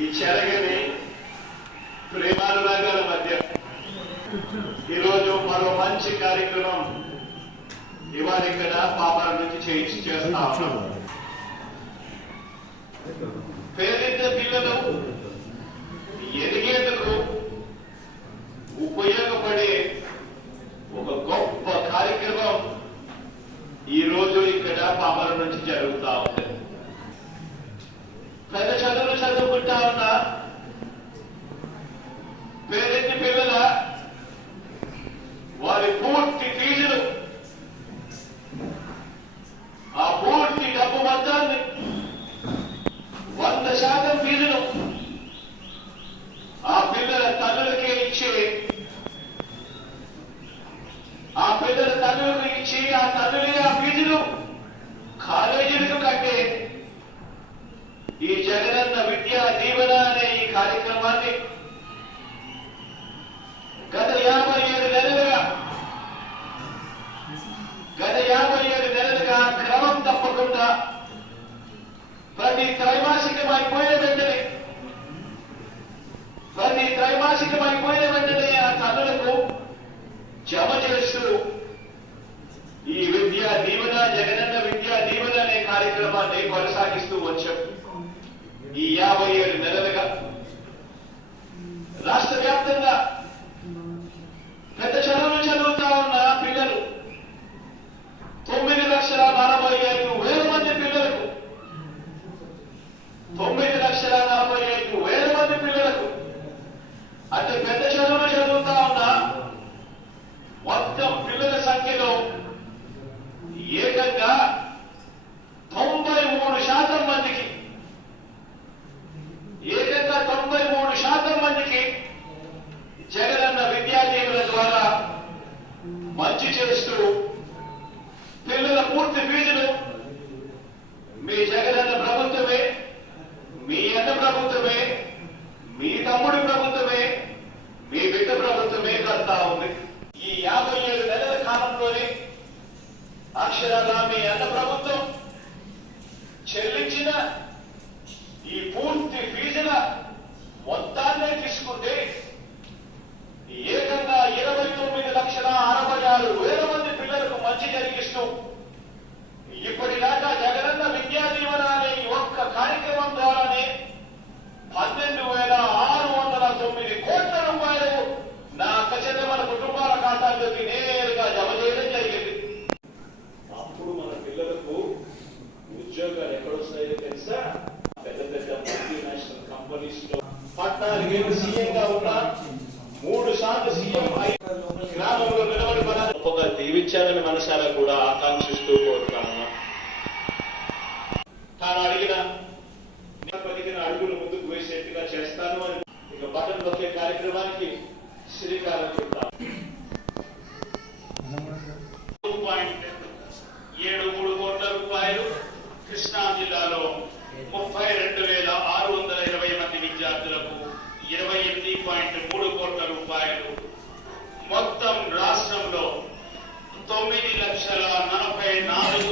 ఈ చెరగని ప్రేమానురాగాల మధ్య. ఈరోజు మరో మంచి కార్యక్రమం ఇవాళ ఇక్కడ పాపాల నుంచి చేయించి చేస్తా ఉన్నాం. పేరెంట్ పిల్లలు ఎదిగేందుకు ఉపయోగపడే ఒక గొప్ప కార్యక్రమం ఈ రోజు ఇక్కడ పాపల నుంచి జరుగుతా ఉంది పెద్ద చదువులు చదువుకుంటా ఉన్నా పేరెంట్ పిల్లల వారి పూర్తి ఫీజులు ఆ పూర్తి డబ్బు మొత్తాన్ని వంద శాతం ఫీజును ఆ పిల్లల తల్లులకే ఇచ్చే ఆ పిల్లల తల్లులకు ఇచ్చి ఆ తల్లులే ఆ ఫీజులు కాలేజీలకు కట్టే ఈ జగనన్న జీవన అనే ఈ కార్యక్రమాన్ని. గత యాభై ఏడు నెలలుగా గత యాభై ఏడు నెలలుగా క్రమం తప్పకుండా ప్రతి త్రైమాసికం అయిపోయిన వెంటనే ప్రతి త్రైమాసికం అయిపోయిన వెంటనే ఆ తల్లులకు జమ చేస్తూ ఈ విద్యా దీవెన జగనన్న విద్యా దీవెన అనే కార్యక్రమాన్ని కొనసాగిస్తూ వచ్చాం ఈ యాభై ఏడు నెలలుగా రాష్ట్ర వ్యాప్తంగా పెద్ద చదువులు చదువుతా ఉన్న పిల్లలు తొమ్మిది లక్షల నలభై ఐదు వేల మంది పిల్లలకు తొమ్మిది లక్షల నలభై ఐదు వేల మంది పిల్లలకు. అంటే పెద్ద చదువులు చదువుతా ఉన్న మొత్తం పిల్లల సంఖ్యలో ఏకంగా తొంభై మూడు శాతం మందికి ఏకంగా తొంభై మూడు శాతం మందికి జగనన్న విద్యాదీవుల ద్వారా మంచి చేస్తూ పిల్లల పూర్తి ఫీజులు మీ జగనన్న ప్రభుత్వమే మీ అన్న ప్రభుత్వమే మీ తమ్ముడి ప్రభుత్వమే మీ బిడ్డ ప్రభుత్వమే కడతా ఉంది. ఈ యాభై ఏడు నెలల కాలంలోనే అక్షరాల మీ అన్న ప్రభుత్వం చెల్లించిన ఈ పూర్తి ఫీజుల మొత్తాన్నే తీసుకుంటే ఏకంగా ఇరవై తొమ్మిది లక్షల అరవై ఆరు వేల మంది పిల్లలకు మంచి జరిగిస్తూ ఇప్పటిదాకా జగనన్న విద్యా దీవెన అనే ఈ ఒక్క కార్యక్రమం ద్వారానే పన్నెండు వేల ఆరు వందల తొమ్మిది కోట్ల రూపాయలు నా ఖచ్చితమైన కుటుంబాల ఖాతాల్లోకి నేరుగా జమ చేయడం జరిగింది అప్పుడు మన పిల్లలకు ఉద్యోగాలు ఎక్కడొస్తాయో తెలుసా పెద్ద పెద్ద మల్టీనేషనల్ కంపెనీస్లో పద్నాలుగేళ్ళు సీఎంగా ఉన్నా మూడు సార్లు సీఎం గ్రామంలో నిలబడి గొప్పగా దీవించాలని మనసారా కూడా ఆకాంక్షిస్తూ కోరుతాను తాను అడిగిన పలికిన అడుగులు ముందుకు వేసేట్టుగా చేస్తాను అని ఇక బటన్ నొక్కే కార్యక్రమానికి శ్రీకారం చుట్టాం తొమ్మిది లక్షల నలభై నాలుగు